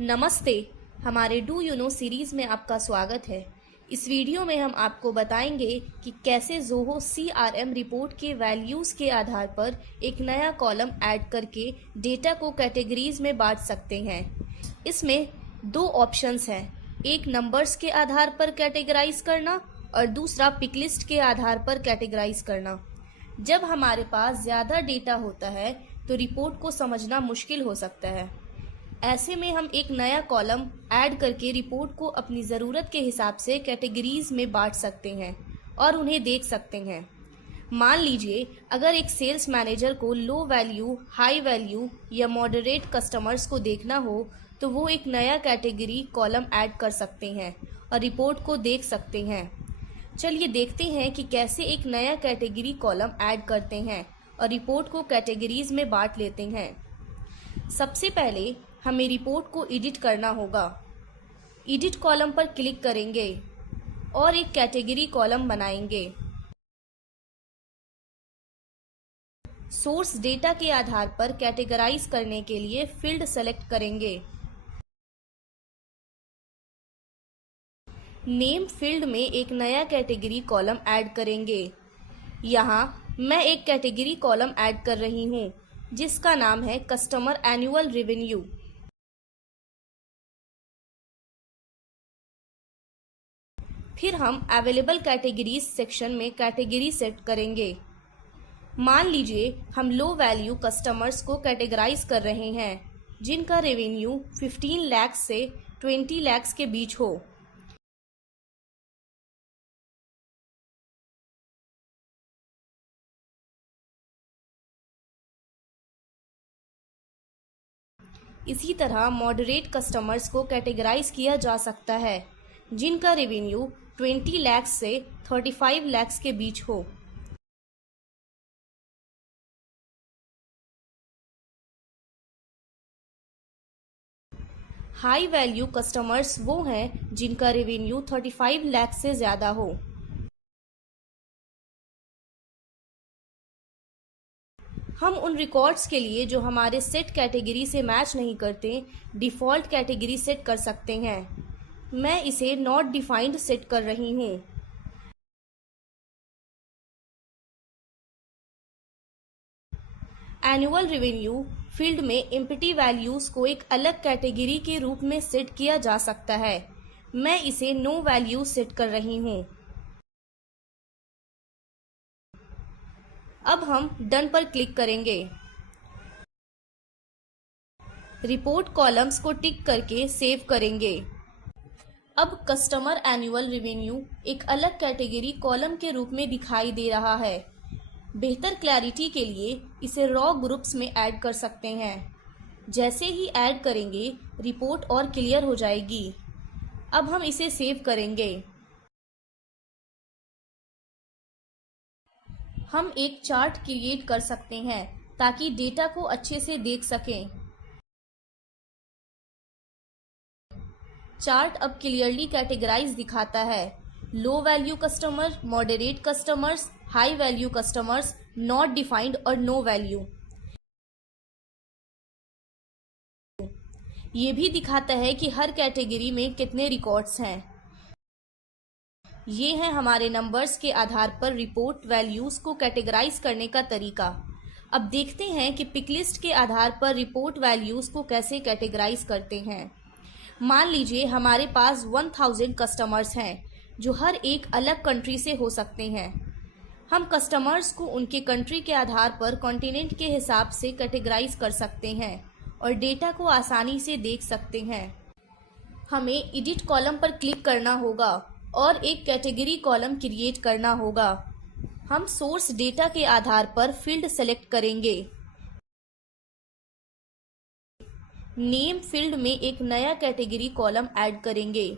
नमस्ते। हमारे do you know series में आपका स्वागत है। इस वीडियो में हम आपको बताएंगे कि कैसे ज़ोहो CRM रिपोर्ट के वैल्यूज़ के आधार पर एक नया कॉलम ऐड करके डेटा को कैटेगरीज में बांट सकते हैं। इसमें दो ऑप्शंस हैं, एक नंबर्स के आधार पर कैटेगराइज करना और दूसरा पिक लिस्ट के आधार पर कैटेगराइज करना। जब हमारे पास ज़्यादा डेटा होता है तो रिपोर्ट को समझना मुश्किल हो सकता है। ऐसे में हम एक नया कॉलम ऐड करके रिपोर्ट को अपनी ज़रूरत के हिसाब से कैटेगरीज में बांट सकते हैं और उन्हें देख सकते हैं। मान लीजिए अगर एक सेल्स मैनेजर को लो वैल्यू, हाई वैल्यू या मॉडरेट कस्टमर्स को देखना हो तो वो एक नया कैटेगरी कॉलम ऐड कर सकते हैं और रिपोर्ट को देख सकते हैं। चलिए देखते हैं कि कैसे एक नया कैटेगरी कॉलम ऐड करते हैं और रिपोर्ट को कैटेगरीज में बांट लेते हैं। सबसे पहले हमें रिपोर्ट को एडिट करना होगा। एडिट कॉलम पर क्लिक करेंगे और एक कैटेगरी कॉलम बनाएंगे। सोर्स डेटा के आधार पर कैटेगराइज करने के लिए फील्ड सेलेक्ट करेंगे। नेम फील्ड में एक नया कैटेगरी कॉलम ऐड करेंगे। यहाँ मैं एक कैटेगरी कॉलम ऐड कर रही हूँ जिसका नाम है कस्टमर एनुअल रेवेन्यू। फिर हम अवेलेबल कैटेगरीज सेक्शन में कैटेगरी सेट करेंगे। मान लीजिए हम लो वैल्यू कस्टमर्स को कैटेगराइज कर रहे हैं जिनका रेवेन्यू 15 लाख से 20 लाख के बीच हो। इसी तरह मॉडरेट कस्टमर्स को कैटेगराइज किया जा सकता है जिनका रेवेन्यू 20 लाख से 35 लाख के बीच हो। हाई वैल्यू कस्टमर्स वो हैं जिनका रेवेन्यू 35 लाख से ज़्यादा हो। हम उन रिकॉर्ड्स के लिए जो हमारे सेट कैटेगरी से मैच नहीं करते डिफ़ॉल्ट कैटेगरी सेट कर सकते हैं। मैं इसे नॉट डिफाइंड सेट कर रही हूँ। एनुअल रेवेन्यू फील्ड में एम्प्टी वैल्यूज को एक अलग कैटेगरी के रूप में सेट किया जा सकता है। मैं इसे नो वैल्यू सेट कर रही हूँ। अब हम डन पर क्लिक करेंगे। रिपोर्ट कॉलम्स को टिक करके सेव करेंगे। अब कस्टमर एनुअल रेवेन्यू एक अलग कैटेगरी कॉलम के रूप में दिखाई दे रहा है। बेहतर क्लैरिटी के लिए इसे रॉ ग्रुप्स में ऐड कर सकते हैं। जैसे ही ऐड करेंगे रिपोर्ट और क्लियर हो जाएगी। अब हम इसे सेव करेंगे। हम एक चार्ट क्रिएट कर सकते हैं ताकि डेटा को अच्छे से देख सकें। चार्ट अब क्लियरली कैटेगराइज दिखाता है। Low value customer, moderate customers, high value customers, not defined और नो वैल्यू। ये भी दिखाता है कि हर कैटेगरी में कितने रिकॉर्ड्स हैं। ये है हमारे नंबर्स के आधार पर रिपोर्ट वैल्यूज को कैटेगराइज करने का तरीका। अब देखते हैं कि पिक लिस्ट के आधार पर रिपोर्ट वैल्यूज को कैसे कैटेगराइज करते हैं। मान लीजिए हमारे पास 1000 कस्टमर्स हैं जो हर एक अलग कंट्री से हो सकते हैं। हम कस्टमर्स को उनके कंट्री के आधार पर कॉन्टिनेंट के हिसाब से कैटेगराइज कर सकते हैं और डेटा को आसानी से देख सकते हैं। हमें एडिट कॉलम पर क्लिक करना होगा और एक कैटेगरी कॉलम क्रिएट करना होगा। हम सोर्स डेटा के आधार पर फील्ड सेलेक्ट करेंगे। नेम फील्ड में एक नया कैटेगरी कॉलम ऐड करेंगे।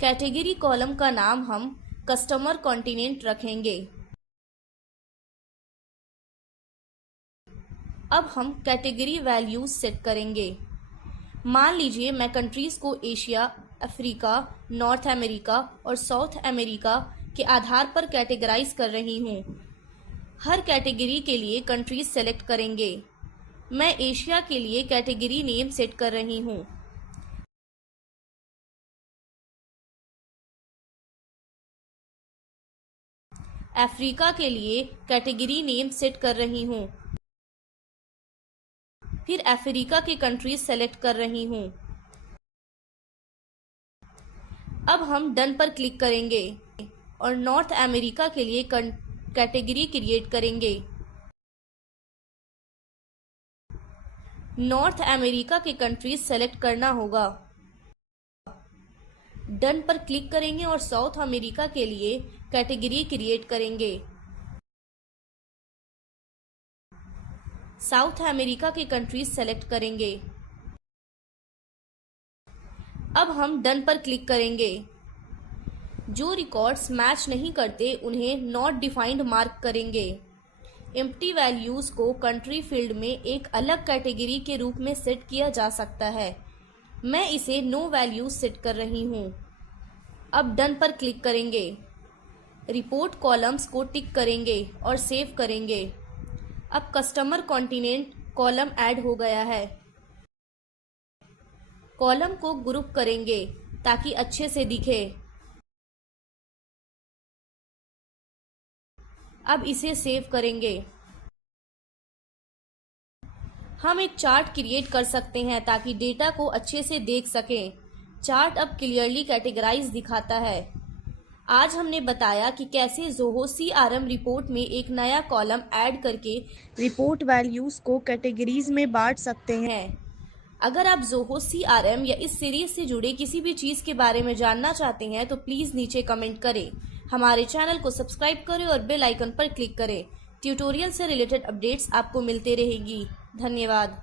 कैटेगरी कॉलम का नाम हम कस्टमर कॉन्टिनेंट रखेंगे। अब हम कैटेगरी वैल्यूज सेट करेंगे। मान लीजिए मैं कंट्रीज को एशिया, अफ्रीका, नॉर्थ अमेरिका और साउथ अमेरिका के आधार पर कैटेगराइज कर रही हूँ। हर कैटेगरी के लिए कंट्रीज सेलेक्ट करेंगे। मैं एशिया के लिए कैटेगरी नेम सेट कर रही हूँ। अफ्रीका के लिए कैटेगरी नेम सेट कर रही हूँ। फिर अफ्रीका के कंट्रीज सेलेक्ट कर रही हूँ। अब हम डन पर क्लिक करेंगे और नॉर्थ अमेरिका के लिए कैटेगरी क्रिएट करेंगे। नॉर्थ अमेरिका के कंट्रीज सेलेक्ट करना होगा। डन पर क्लिक करेंगे और साउथ अमेरिका के लिए कैटेगरी क्रिएट करेंगे। साउथ अमेरिका के कंट्रीज सेलेक्ट करेंगे। अब हम डन पर क्लिक करेंगे। जो रिकॉर्ड्स मैच नहीं करते उन्हें नॉट डिफाइंड मार्क करेंगे। एम्प्टी वैल्यूज को कंट्री फील्ड में एक अलग कैटेगरी के रूप में सेट किया जा सकता है। मैं इसे नो वैल्यूज सेट कर रही हूँ। अब डन पर क्लिक करेंगे। रिपोर्ट कॉलम्स को टिक करेंगे और सेव करेंगे। अब कस्टमर कॉन्टिनेंट कॉलम ऐड हो गया है। कॉलम को ग्रुप करेंगे ताकि अच्छे से दिखे। अब इसे सेव करेंगे। हम एक चार्ट क्रिएट कर सकते हैं ताकि डेटा को अच्छे से देख सकें। चार्ट अब क्लियरली कैटेगराइज दिखाता है। आज हमने बताया कि कैसे ज़ोहो CRM रिपोर्ट में एक नया कॉलम ऐड करके रिपोर्ट वैल्यूज़ को कैटेगरीज में बांट सकते हैं। अगर आप ज़ोहो CRM या इस सीरीज से जुड़े किसी भी चीज़ के बारे में जानना चाहते हैं तो प्लीज़ नीचे कमेंट करें। हमारे चैनल को सब्सक्राइब करें और बेल आइकन पर क्लिक करें। ट्यूटोरियल से रिलेटेड अपडेट्स आपको मिलते रहेगी। धन्यवाद।